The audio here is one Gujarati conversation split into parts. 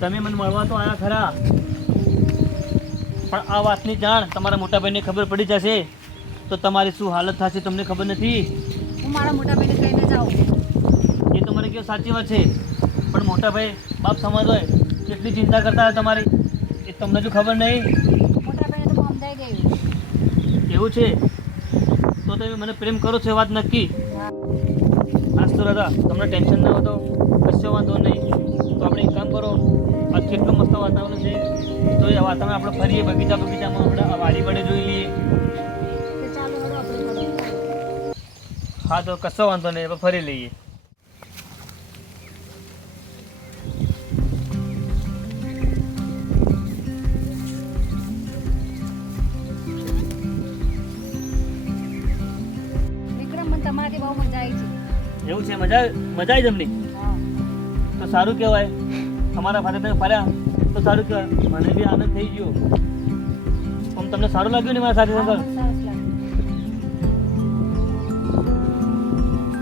તમે મને મળવા તો આવ્યા ખરા, પણ આ વાતની જાણ તમારા મોટા ભાઈને ખબર પડી જશે તો તમારી શું હાલત થશે તમને ખબર નથી. હું મારા મોટા ભાઈને કહીને જાઉં. એ તો મને કેવું સાચી વાત છે, પણ મોટા ભાઈ બાપ સમાજ હોય કેટલી ચિંતા કરતા હોય તમારી, એ તમને જો ખબર નહીં. મોટા ભાઈને તો સમજાઈ ગયું. એવું છે તો તમે મને પ્રેમ કરો છો એ વાત નક્કી? હા. આજ તો દાદા તમને ટેન્શન ના હોય તો કશો વાંધો નહીં. તો આપણે એક કામ કરો, આ કેટલું મસ્ત વાતાવરણ છે, તો એ વાતાવરણ આપણે ફરીએ બગીચામાં આપણે વાડી વડે જોઈ લઈએ. તો ચાલો હવે આપણે ફરીએ. હા તો કશો વાંધો નહીં, આપણે ફરી લઈએ. વિક્રમ, મને તમારાથી બહુ મજા આવી છે. એવું છે? મજા આવી તમને? હા. તો સારું કહેવાય, અમારા ફાધર તમે ફર્યા તો સારું કહેવાય, મને બી આનંદ થઈ ગયો. આમ તમને સારું લાગ્યું ને મારા સાથે હા, સંગત? મને સરસ લાગ્યું.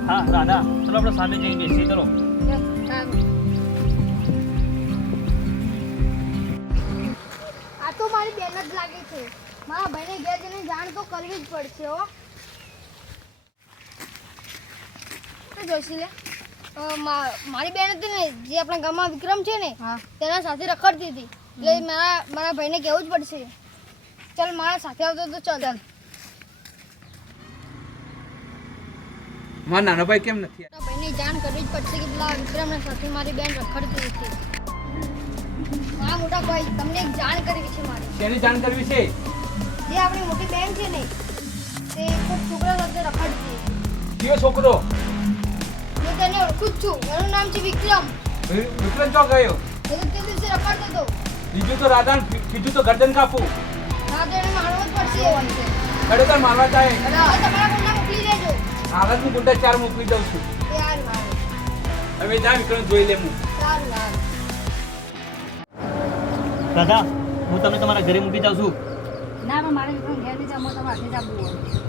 હા રાધા, ચલો આપણે સામે જઈને બેસીએ. ચલો. સારું. આ તો મારી બેન જ લાગે છે. મારા ભાઈને ઘેર જઈને જાણ તો કરવી જ પડશે હો. જોશી લે, મારી બેન હતી ને જે આપણા ગામમાં વિક્રમ છે ને, હા. તેના સાથે રખડતી હતી, એટલે મારા ભાઈને કહેવું જ પડશે. ચાલ મારા સાથે આવતો તો ચાલ. મારા નાનો ભાઈ કેમ નથી? મારા ભાઈને જાણ કરવી જ પડશે કે પેલા વિક્રમના સાથે મારી બેન રખડતી હતી. હા મોટા ભાઈ, તમને એક જાણ કરવી છે મારે. તેની જાણ કરવી છે? જે આપણી મોટી બેન છે ને, તે ખૂબ છોકરા સાથે રખડતી હતી. કયો છોકરો? હું તેને ઓળખું જ છું. એનું નામ છે વિક્રમ. વિક્રમ ચો ગયો? એ તો તે દિવસે રખડતો હતો. બીજું તો રાધા, બીજું તો ગરદન કાપું. હા તો એને મારવો જ પડશે. ખરેખર મારવા જાય. હવે તમારા ગુંડા મોકલી દેજો. હાલતનું ગુંડા 4 મોકલી દઉં છું. સારું હવે જા વિક્રમ જોઈ લે હું. સારું. રાધા, હું તમને તમારા ઘરે મૂકી જાઉં છું. ના, પણ મારે વિક્રમ ઘેર નહીં જવું, તમારે જ આવવું હોય.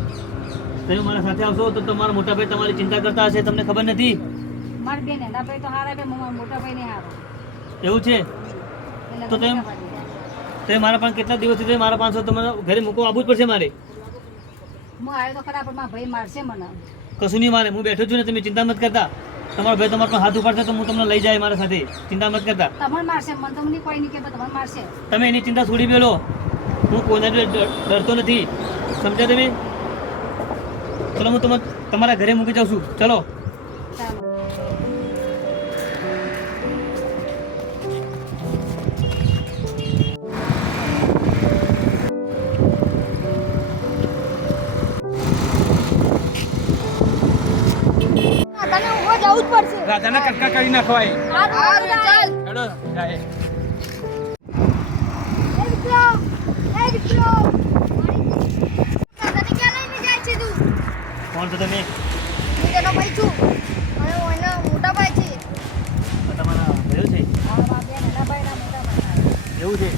તમે મારા સાથે આવશો તો તમારા મોટા ભાઈ તમારી ચિંતા કરતા હશે, તમને ખબર નથી? મારા બેન એના ભાઈ તો હારા, મારા મોટા ભાઈ નહીં હારો. એવું છે એટલે તો તેમ? તો એ મારા પાસે કેટલા દિવસથી છે, મારા 500 તમારા ઘરે મૂકવા આવવું જ પડશે મારે. હું આવ્યો તો ખરા, પણ મારા ભાઈ મારશે મને. કશું નહીં મારે, હું બેઠો છું ને, તમે ચિંતા મત કરતા. તમારો ભાઈ તમારા પર હાથ ઉપાડશે તો હું તમને લઈ જાય મારા સાથે, ચિંતા મત કરતા. તમને મારશે, મને તો મને કોઈ નહીં કે તમને મારશે. તમે એની ચિંતા છોડી પેલો, હું કોઈનાથી ડરતો નથી, સમજ્યા તમે? ચલો હું તમારા ઘરે મૂકી જાઉં છું. ચલો. ચાલો. તને ઉભો જવું જ પડશે. રાધાના કટકા કરી નાખવાય. સારું ચાલ. હેડો જાય. એ વિક્રમ, એ વિક્રમ. તને ક્યાં લઈને જાય છે તું? કોણ છો તમે? હું તેનો ભાઈ છું અને હું એના મોટા ભાઈ છે. તમારા ભયો છે? હા, મારા બેન એના ભાઈ ના મોટા ભાઈ. એવું છે?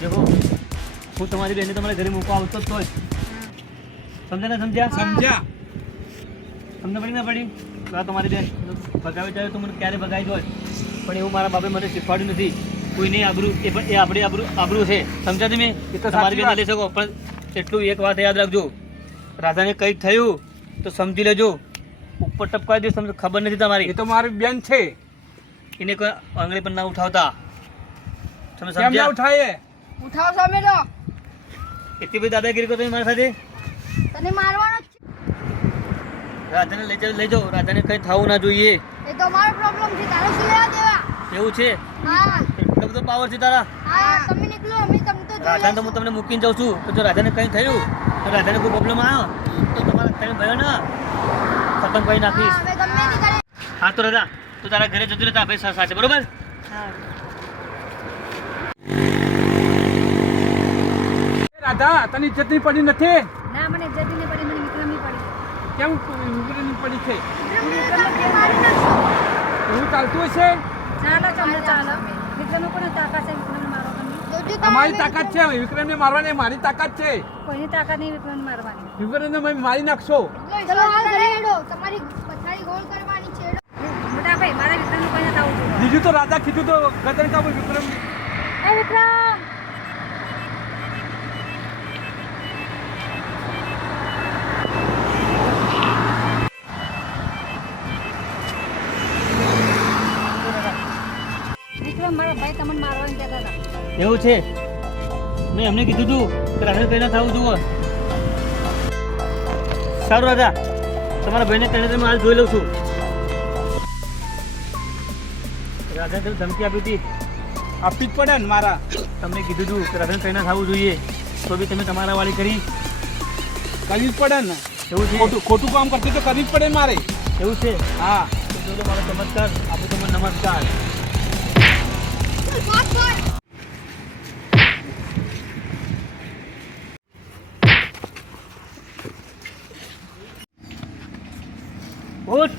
દેખો, હું તમારી બેનને તમારા ઘરે મૂકવા આવતો જ તોય. સમજ્યા ને? સમજ્યા? સમજ્યા? તમને પડી ના પડી? તો આ તમારી બેન ભગાવી જાય તો મને ક્યારે ભગાવી હોય, પણ એવું મારા બાપે મને શીખવાડ્યું નથી. કોઈની આબરૂ, એ પણ એ આપણી આબરૂ છે, સમજ્યા તમે? એ તો તમારી બેન સાચી લઈ શકો, પણ એટલું એક વાત યાદ રાખજો, રાધાને કંઈક થયું તો સમજી લેજો, ઉપર ટપકાવી દઈશ. તમને ખબર નથી તમારી, એ તો મારી બેન છે. એને કોઈ આંગળી પણ ના ઉઠાવતા. તમે કેમ ના સમજ્યા? ઉઠાય? ઉઠાવ સામે લો. એટલી બધી દાદાગીરી કરો તમે મારા સાથે? તને મારવાનો જ છે. રાધાને લઈ જાઓ. રાધાને કંઈ થવું ના જોઈએ. એ તો મારો પ્રોબ્લેમ છે. તારો શું લેવા દેવા? એવું છે? હા એટલો બધો પાવર છે તારા? હા, તમે નીકળો, અમે તમને તો રાધાને તો હું તમને મૂકીને જાઉં છું, તો જો રાધાને કંઈ થયું તો રાધાને કોઈ પ્રોબ્લેમ આવ્યો તો તમારા તમે ભયો ને ખતમ કરી નાખીશ. હવે ગમે તે કરે. હા તો રાધા, તું તારા ઘરે જતી રહેતા ભાઈ સાથે, બરોબર? હા. રાધા, તને ઇજ્જત ની પડી નથી? ના, મને ઇજ્જત નહીં પડી, મને વિક્રમ નહીં પડી. કેમ વિક્રમની પડી છે? વિક્રમને મારી નાખશો. એવું ચાલતું હશે? ચાલો ચાલો ચાલો. વિક્રમ કોને તાકાત છે વિક્રમને મારવા તમને? જોજો અમારી તાકાત છે વિક્રમને મારવાની, મારી તાકાત છે. કોઈની તાકાત નહીં વિક્રમને મારવાની. વિક્રમને મારી નાખશો. ચલો હાલ ઘરે હેડો. તમારી પથારી ગોળ કરવાની છે. હેડો. મોટા ભાઈ, મારા વિક્રમને કોઈને થવું જોઈએ. બીજું તો રાધા કીધું તો ગતરે તો આપણે વિક્રમ એ વિક્રમ વિક્રમ મારા ભાઈ તમને મારવાનું કહેતા હતા. એવું છે મેં એમને કીધું તું કે રાધા કંઈ ના થવું જુઓ. સારું રાધા તમારા ભાઈને તેને હાલ જોઈ લઉં છું. રાધા તમે ધમકી આપી હતી, આપવી જ પડે ને મારા. તમને કીધું તું કે રાધા કંઈ ના થવું જોઈએ તો બી તમે તમારા વાળી કરી. કરવી જ પડે ને. એવું છે ખોટું કામ કરતી તો કરવી જ પડે ને મારે. એવું છે હા તો જોડો મારો ચમત્કાર આપું તમને નમસ્કાર. ભાગ ભાગ ઉઠ.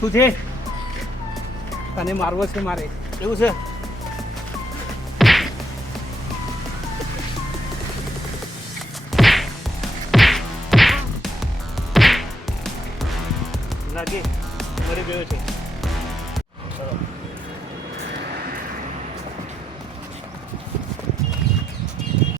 શું છે? તને મારવો છે મારે. એવું છે લાગે મરી ગયો છે.